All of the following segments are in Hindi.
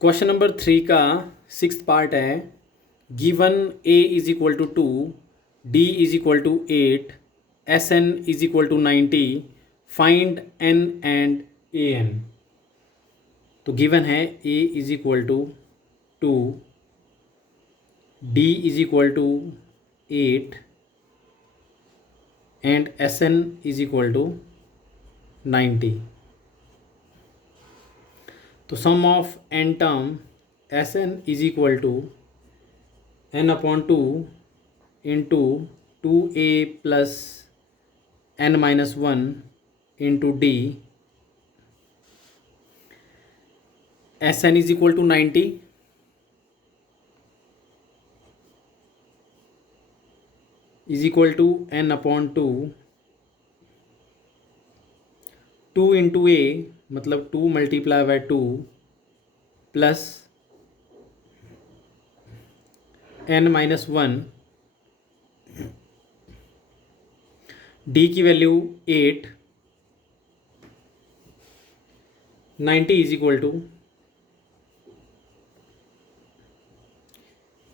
क्वेश्चन नंबर 3 का 6th पार्ट है। Given a is equal to 2, d is equal to 8, S n is equal to 90, find n and a n। तो गिवन है a is equal to 2, d is equal to 8 and S n is equal to 90। तो sum of n term S n is equal to n upon 2 into 2a plus n minus 1 into d. S n is equal to 90, is equal to n upon 2, 2 into a मतलब 2 multiply by 2 plus n minus 1, d की value 8, 90 is equal to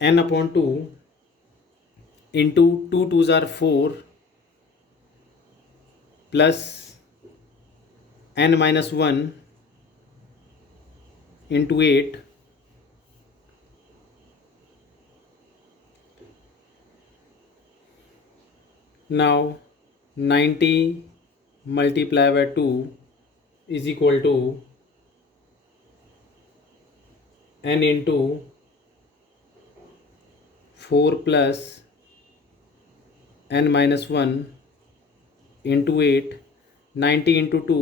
n upon 2 into 2 टू ज़ार 4 plus n minus 1 into 8। Now 90 multiply by 2 is equal to n into 4 plus n minus 1 into 8। 90 into 2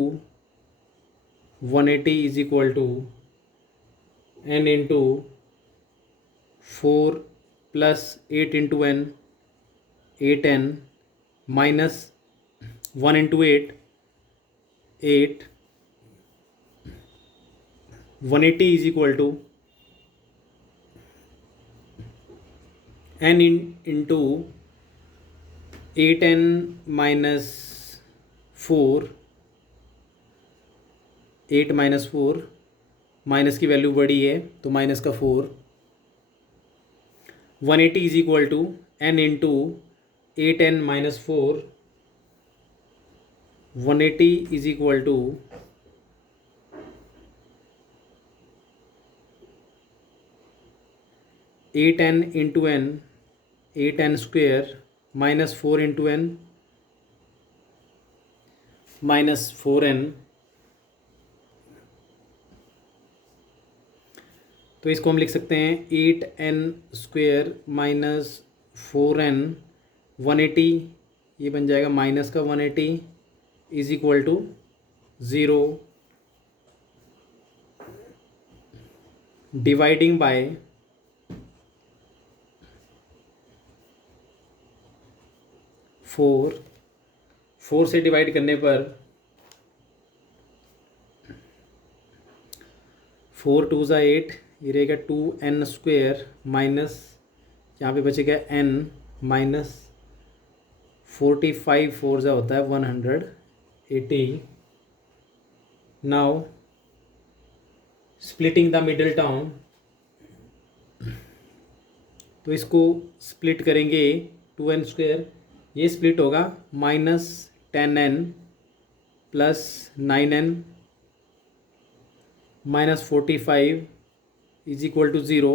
180 is equal to n into 4 plus 8 into n 8n minus 1 into 8 8। 180 is equal to n into 8n minus 4, 8 minus 4, minus की वैल्यू बड़ी है तो माइनस का 4। 180 is equal to n into 8n minus 4। 180 is equal to 8n into n, 8n square minus 4 into n minus 4n। तो इसको हम लिख सकते हैं 8n स्क्वेयर माइनस 4n। 180 ये बन जाएगा माइनस का 180 is equal to 0। Dividing by 4, 4 से डिवाइड करने पर 4 टू ज़ा 8, ये रहेगा 2n स्क्वेयर माइनस यहाँ पे बचेगा n माइनस 45, 4 ज़ा होता है 180। Now splitting the middle term, तो इसको स्प्लिट करेंगे 2n स्क्वेयर, ये स्प्लिट होगा minus 10n plus 9n minus 45 is equal to 0।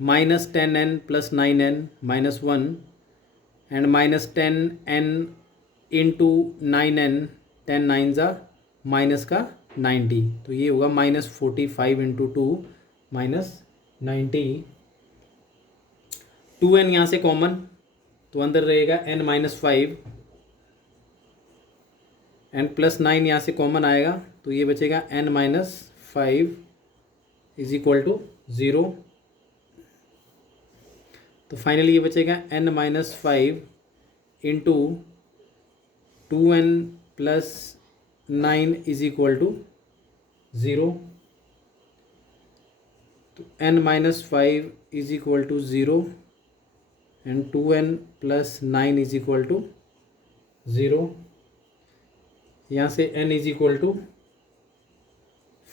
Minus 10n plus 9n minus 1 and minus 10n into 9n, 10 9 ज़ा माइनस का 90। तो ये होगा माइनस 45 इंटू 2 माइनस 90। 2n यहाँ से कॉमन तो अंदर रहेगा n माइनस 5 एंड प्लस 9 यहाँ से कॉमन आएगा तो ये बचेगा n minus 5 is equal to 0। तो फाइनली ये बचेगा n minus 5 into 2n plus 9 is equal to 0। तो n minus 5 is equal to 0 and 2n plus 9 is equal to 0। यहाँ से n is equal to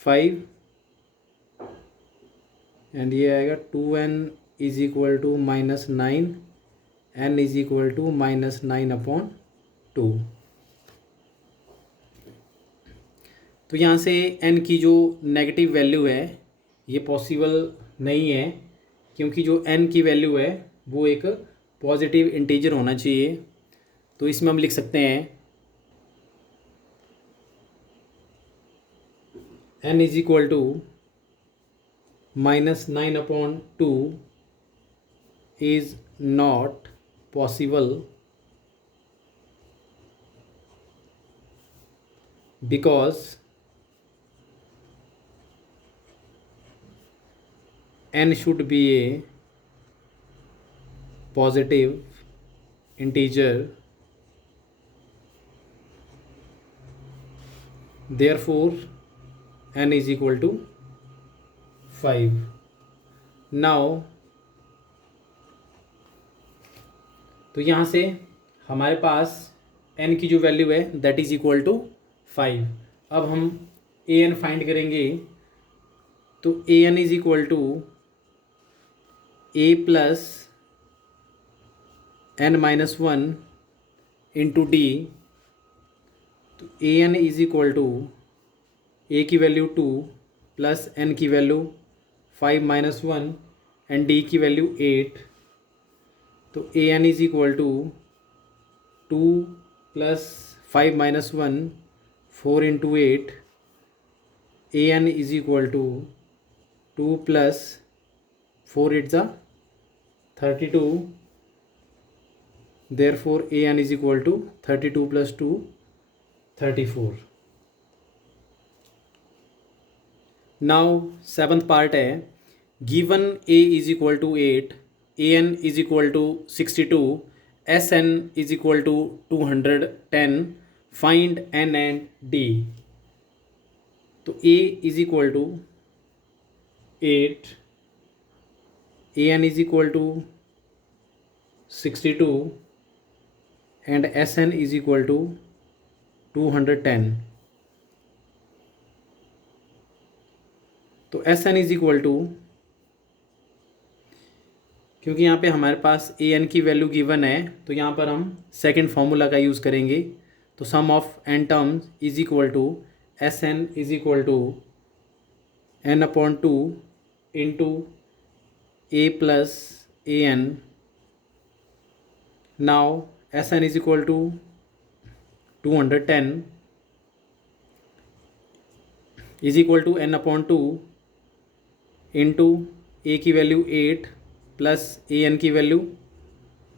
5 and ये आएगा 2n is equal to -9, n is equal to -9/2। तो यहाँ से n की जो नेगेटिव वैल्यू है ये पॉसिबल नहीं है, क्योंकि जो n की वैल्यू है वो एक पॉजिटिव इंटीजर होना चाहिए। तो इसमें हम लिख सकते हैं n is equal to -9/2 is not possible because n should be a positive integer, therefore n is equal to 5. Now तो यहाँ से हमारे पास n की जो वैल्यू है दैट इज इक्वल टू 5। अब हम ए एन फाइंड करेंगे। तो a n is equal to a plus n-1 into D. तो a n is equal to ए की वैल्यू 2 प्लस n की वैल्यू 5-1 एंड डी की वैल्यू 8। तो a n is equal to 2 plus 5-1 4 into 8। A n is equal to 2 plus 4 8 ज़ा 32। Therefore a n is equal to 32 plus 2 34। Now seventh part है, given a is equal to 8, a n is equal to 62, s n is equal to 210, find n and d. तो a is equal to 8, a n is equal to 62 and S n is equal to 210। तो s n is equal to, क्योंकि यहाँ पे हमारे पास ए एन की वैल्यू गिवन है तो यहाँ पर हम सेकंड फार्मूला का यूज़ करेंगे। तो sum of n terms is equal to s n is equal to n/2 into a plus a n. Now s n is equal to 210 is equal to n/2 into a की वैल्यू 8 प्लस ए एन की वैल्यू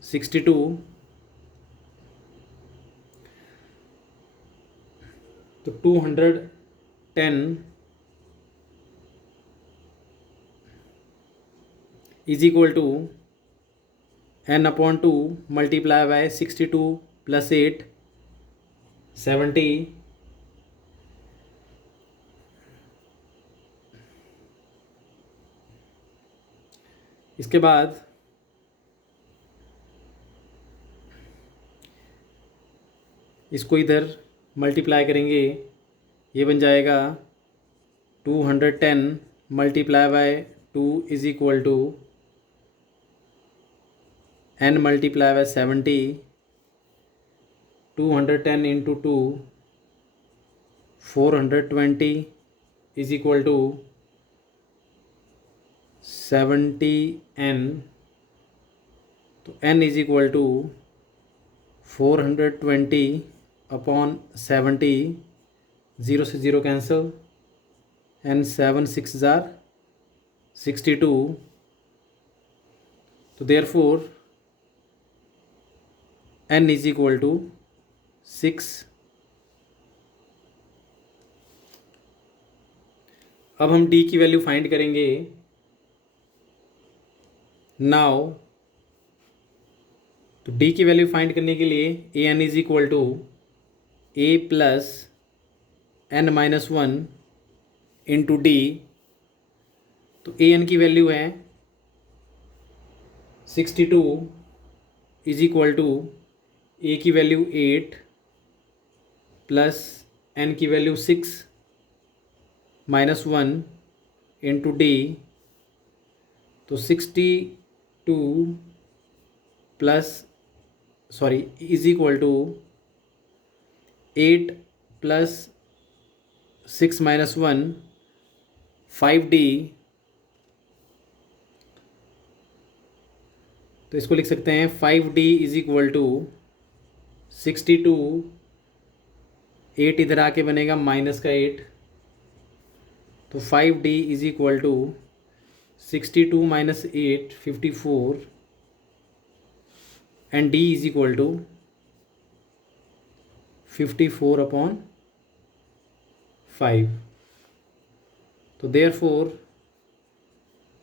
62। तो 210 is equal to n/2 multiply by 62 plus 8 70। इसके बाद इसको इधर मल्टीप्लाई करेंगे, ये बन जाएगा 210 multiply by 2 is equal to n multiply by 70। 210 into 2 420 is equal to 70n। तो n इज इक्वल टू 420/70, 0 से 0 कैंसिल एंड 7 6 जार 62। तो therefore n is equal to 6। अब हम d की वैल्यू फाइंड करेंगे। नाउ तो d की वैल्यू फाइंड करने के लिए a n is equal to a plus n-1 into D. तो ए एन की वैल्यू है 62 इज इक्वल टू ए की वैल्यू 8 प्लस n की वैल्यू 6 -1 इंटू डी। तो 62 plus sorry is equal to 8 plus 6 minus 1 5D। तो इसको लिख सकते हैं 5D इज इक्वल टू 62, 8 इधर आके बनेगा माइनस का 8, तो 5D is equal to 62 minus 8 54 and D is equal to 54 upon 5। तो therefore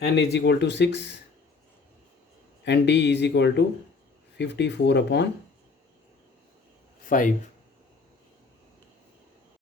N is equal to 6 and D is equal to 54 upon 5।